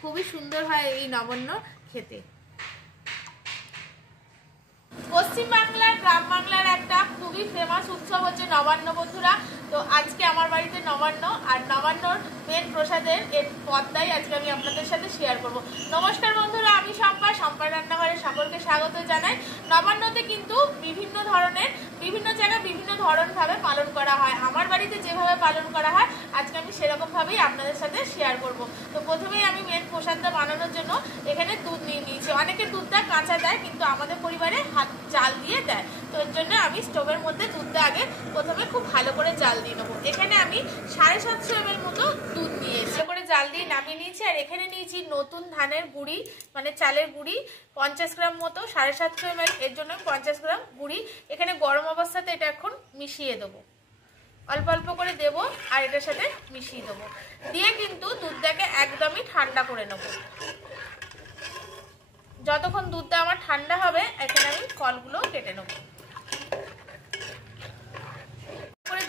খুবই সুন্দর হয় এই নবান্ন খেতে। পশ্চিমবাংলার গ্রাম বাংলার একটা খুবই ফেমাস উৎসব হচ্ছে নবান্ন বন্ধুরা। তো আজকে আমার বাড়িতে নবান্ন, আর নবান্নর মেন প্রসাদের এর পদটাই আজকে আমি আপনাদের সাথে শেয়ার করব। নমস্কার বন্ধুরা, আমি সম্পার রান্নাঘরে সকলকে স্বাগত জানাই। নবান্নতে কিন্তু বিভিন্ন ধরনের বিভিন্ন জায়গায় বিভিন্ন ধরনভাবে পালন করা হয়। আমার বাড়িতে যেভাবে পালন করা হয় আজকে আমি সেরকমভাবেই আপনাদের সাথে শেয়ার করব। তো প্রথমেই আমি মেন প্রসাদটা বানানোর জন্য এখানে দুধ নিয়ে নিয়েছি। অনেকে দুধটা কাঁচা দেয়, কিন্তু আমাদের পরিবারে হাত জাল দিয়ে দেয়। তো এর জন্য আমি স্টোভের মধ্যে দুধটা আগে প্রথমে খুব ভালো করে জাল দিয়ে নেবো। এখানে আমি 750 ml মতো দুধ নিয়েছি, ভালো করে জাল দিয়ে নামিয়ে নিয়েছি। আর এখানে নিয়েছি নতুন ধানের গুঁড়ি, মানে চালের গুঁড়ি 50 গ্রাম মতো, 750 ml, এর জন্য 50 গ্রাম গুঁড়ি। এখানে গরম অবস্থাতে এটা এখন মিশিয়ে দেবো, অল্প অল্প করে দেব আর এটার সাথে মিশিয়ে দেবো। দিয়ে কিন্তু দুধটাকে একদমই ঠান্ডা করে নেব। যতক্ষণ দুধটা আমার ঠান্ডা হবে এখানে আমি ফলগুলো কেটে নেব।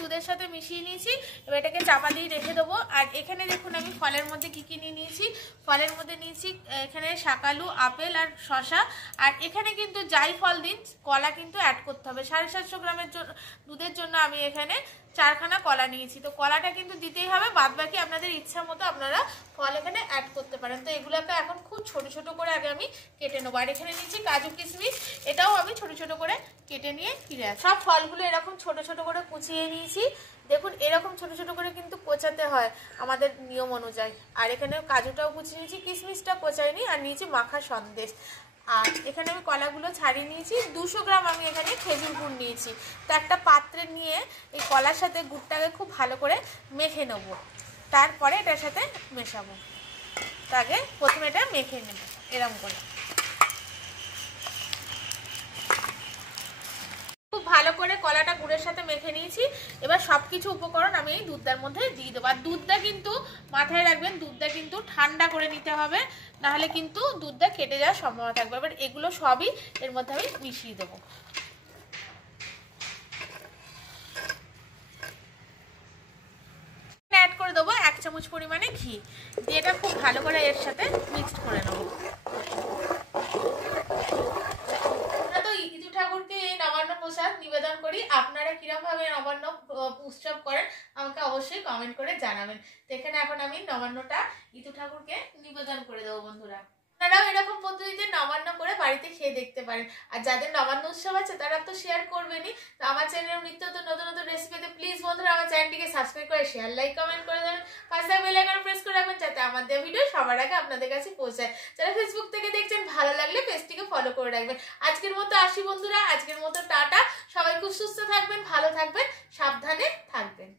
দুধের সাথে মিশিয়ে নিয়েছি, এবার এটাকে চাপা দিয়ে রেখে দেবো। আর এখানে দেখুন আমি ফলের মধ্যে কি কি নিয়ে নিয়েছি। ফলের মধ্যে নিয়েছি এখানে শাকালু, আপেল আর শশা। আর এখানে কিন্তু যাই ফল দিন কলা কিন্তু অ্যাড করতে হবে। 750 গ্রামের দুধের জন্য আমি এখানে 4খানা কলা নিয়েছি। তো কলাটা কিন্তু দিতেই হবে, বাদ বাকি আপনাদের ইচ্ছা মতো আপনারা ফল এখানে অ্যাড করতে পারেন। তো এগুলোকে এখন খুব ছোট ছোট করে আগে আমি কেটে নেবো। আর এখানে নিয়েছি কাজু কিশমিশ, এটাও আমি ছোট ছোট করে কেটে নিয়ে ফিরে আসি। সব ফলগুলো এরকম ছোট ছোট করে কুচিয়ে নিয়েছি। দেখুন এরকম ছোট ছোট করে কিন্তু কোচাতে হয় আমাদের নিয়ম অনুযায়ী। আর এখানে কাজুটাও কুচিয়ে নিয়েছি, কিশমিশটা কোচাইনি। আর নিয়েছি মাখা সন্দেশ। আর এখানে আমি কলাগুলো ছাড়িয়ে নিয়েছি। 200 গ্রাম আমি এখানে খেজুর গুড় নিয়েছি। তো একটা পাত্রে নিয়ে এই কলার সাথে গুড়টাকে খুব ভালো করে মেখে নেব, তারপরে এটার সাথে মেশাবো। তাকে প্রথমে এটা মেখে নেব এরকম করে। খুব ভালো করে কলাটা গুড়ের সাথে মেখে নিয়েছি। এবার সবকিছু উপকরণ আমি এই দুধটার মধ্যে দিয়ে দেবো। আর দুধটা কিন্তু মাথায় রাখবেন, দুধটা কিন্তু ঠান্ডা করে নিতে হবে, নাহলে কিন্তু দুধটা কেটে যাওয়ার সম্ভাবনা থাকবে। এবার এগুলো সবই এর মধ্যে আমি মিশিয়ে দেবো। অ্যাড করে দেবো 1 চামচ পরিমাণে ঘি, দিয়ে এটা খুব ভালো করে এর সাথে মিক্সড করে নেবো। নিবেদন করি, আপনারা কিরকম ভাবে নবান্ন উৎসব করেন আমাকে অবশ্যই কমেন্ট করে জানাবেন। তো এখানে এখন আমি নবান্নটা ইতু ঠাকুরকে নিবেদন করে দেবো বন্ধুরা। আপনারাও এরকম পদ্ধতিতে নবান্ন করে বাড়িতে খেয়ে দেখতে পারেন। আর যাদের নবান্ন উৎসব আছে তারা তো শেয়ার করবেনই। তো আমার চ্যানেলের নিত্য নতুন নতুন রেসিপিতে প্লিজ বন্ধুরা আমার চ্যানেলটিকে সাবস্ক্রাইব করে শেয়ার, লাইক, কমেন্ট করে দেবেন। পাশে বেল আইকন প্রেস করে রাখবেন যাতে আমার দেওয়া ভিডিও সবার আগে আপনাদের কাছে পৌঁছায়। যারা ফেসবুক থেকে দেখছেন ভালো লাগলে পেজটিকে ফলো করে রাখবেন। আজকের মতো আসি বন্ধুরা, আজকের মতো টাটা। সবাই খুব সুস্থ থাকবেন, ভালো থাকবেন, সাবধানে থাকবেন।